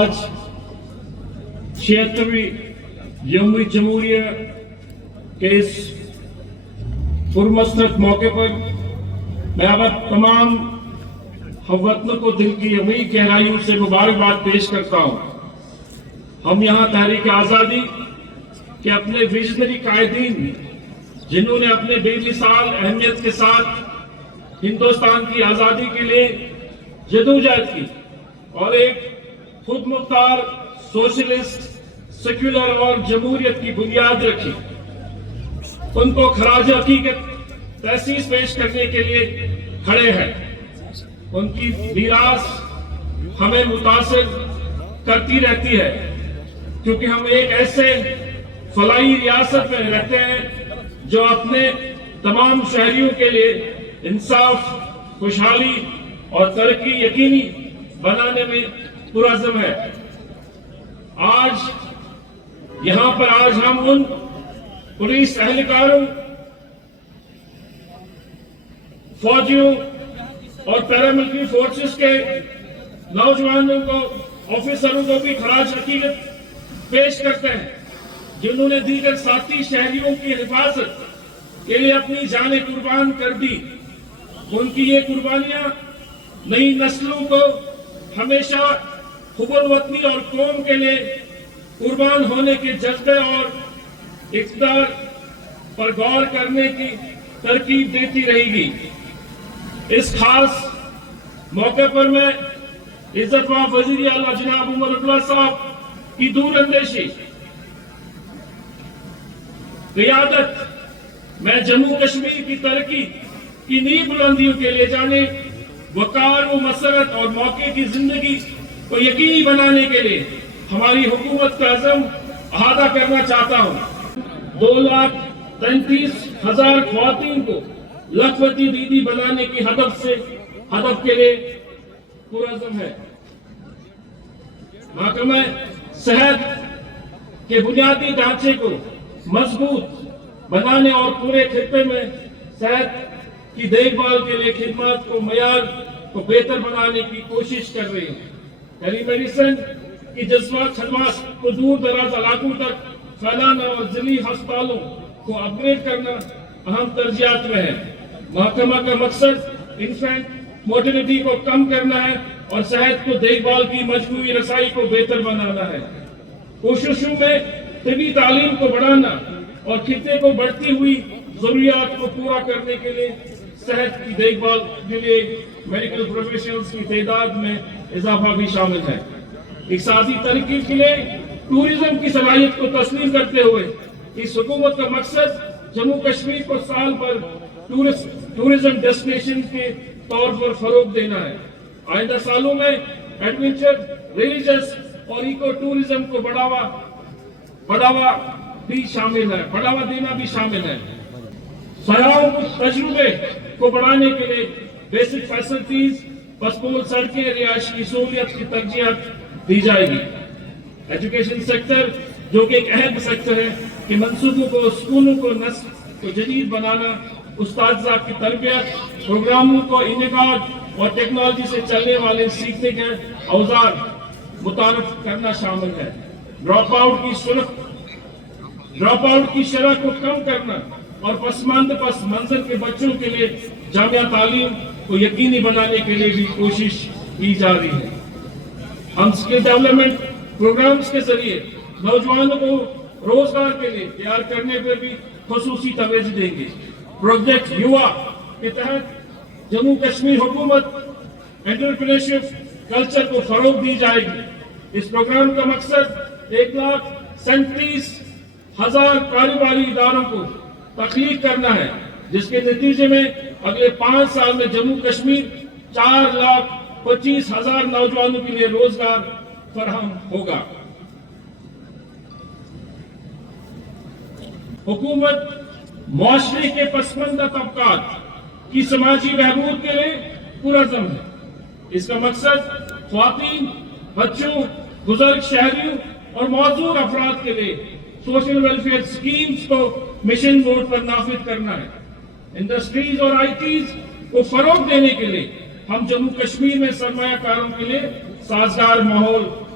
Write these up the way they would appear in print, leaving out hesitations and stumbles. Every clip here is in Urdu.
آج 76ویں یوم جمہوریہ کے اس پرمسرت موقع پر میں آپ تمام ہم وطنوں کو دل کی یمیں گہرائیوں سے مبارکباد پیش کرتا ہوں۔ ہم یہاں تحریک آزادی کے اپنے ویژنری قائدین جنہوں نے اپنے بے مثال اہمیت کے ساتھ ہندوستان کی آزادی کے لیے جدوجہد کی اور ایک خود مختار سوشلسٹ سیکولر اور جمہوریت کی بنیاد رکھی، ان کو خراج عقیدت تحسین پیش کرنے کے لیے کھڑے ہیں۔ ان کی میراث ہمیں متاثر کرتی رہتی ہے، کیونکہ ہم ایک ایسے فلاحی ریاست میں رہتے ہیں جو اپنے تمام شہریوں کے لیے انصاف، خوشحالی اور ترقی یقینی بنانے میں پرعزم ہے۔ یہاں پر آج ہم ان پولیس اہلکاروں، فوجیوں اور پیراملٹری فورسز کے نوجوانوں کو، آفیسروں کو بھی خراج عقیدت پیش کرتے ہیں، جنہوں نے دیگر ساتھی شہریوں کی حفاظت کے لیے اپنی جانیں قربان کر دی۔ ان کی یہ قربانیاں نئی نسلوں کو ہمیشہ حب الوطنی اور قوم کے لیے قربان ہونے کے جذبے اور اقدار پر غور کرنے کی ترغیب دیتی رہے گی۔ اس خاص موقع پر میں عزت مآب وزیر اعلیٰ جناب عمر عبداللہ صاحب کی دور اندیشی، قیادت میں جموں کشمیر کی ترقی کی نئی بلندیوں کے لے جانے، وقار و مسرت اور موقع کی زندگی کو یقینی بنانے کے لیے ہماری حکومت کا عزم احاطہ کرنا چاہتا ہوں۔ 2,33,000 خواتین کو لکھپتی دیدی بنانے کی ہدف کے لیے پرعزم ہے۔ محکمہ صحت کے بنیادی ڈھانچے کو مضبوط بنانے اور پورے خطے میں صحت کی دیکھ بھال کے لیے خدمات کو معیار کو بہتر بنانے کی کوشش کر رہی ہے۔ ٹیلی میڈیسن کی خدمات کو دور دراز علاقوں تک پھیلانا اور ضلعی ہسپتالوں کو اپ گریڈ کرنا اہم ترجیحات میں ہے۔ محکمہ کا مقصد انفینٹ موٹیلٹی کو کم کرنا ہے اور صحت کو دیکھ بھال کی مجموعی رسائی کو بہتر بنانا ہے۔ کوششوں میں طبی تعلیم کو بڑھانا اور خطے کو بڑھتی ہوئی ضروریات کو پورا کرنے کے لیے صحت کی دیکھ بھال کے لیے میڈیکل پروفیشنلز کی تعداد میں اضافہ بھی شامل ہے۔ اقتصادی ترقی کے لیے ٹورزم کی صلاحیت کو تسلیم کرتے ہوئے اس حکومت کا مقصد جموں کشمیر کو سال بھر ٹورزم ڈیسٹینیشن کے طور پر فروغ دینا ہے۔ آئندہ سالوں میں ایڈونچر، ریلیجس اور ایکو ٹورزم کو بڑھاوا دینا بھی شامل ہے۔ سیاحوں کو تجربے کو بڑھانے کے لیے بیسک فیسلٹیز، پسپول سڑکیں، رہائشی سہولیات کی ترجیحات دی جائے گی۔ ایجوکیشن سیکٹر جو کہ ایک اہم سیکٹر ہے کہ منصوبوں کو، اسکولوں کو نسل کو جدید بنانا، اساتذہ کی تربیت، پروگراموں کو انعقاد اور ٹیکنالوجی سے چلنے والے سیکھنے کے اوزار متعارف کرنا شامل ہے۔ ڈراپ آؤٹ کی شرح کو کم کرنا اور پس منظر کے بچوں کے لیے جامعہ تعلیم کو یقینی بنانے کے لیے بھی کوشش کی جا رہی ہے۔ ہم اسکل ڈیولپمنٹ پروگرامز کے ذریعے نوجوانوں کو روزگار کے لیے تیار کرنے پر بھی خصوصی توجہ دیں گے۔ پروجیکٹ یووا کے تحت جموں کشمیر حکومت انٹرپرینیورشپ کلچر کو فروغ دی جائے گی۔ اس پروگرام کا مقصد 1,37,000 کاروباری اداروں کو تخلیق کرنا ہے، جس کے نتیجے میں اگلے 5 سال میں جموں کشمیر 4,25,000 نوجوانوں کے لیے روزگار فراہم ہوگا۔ حکومت معاشرے کے پسماندہ طبقات کی سماجی بہبود کے لیے پرعزم ہے۔ اس کا مقصد خواتین، بچوں، بزرگ شہریوں اور معذور افراد کے لیے سوشل ویلفیئر سکیمز کو مشن موڈ پر نافذ کرنا ہے۔ انڈسٹریز اور آئی ٹیز کو فروغ دینے کے لیے ہم جموں کشمیر میں سرمایہ کاروں کے لیے سازگار ماحول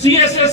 CSS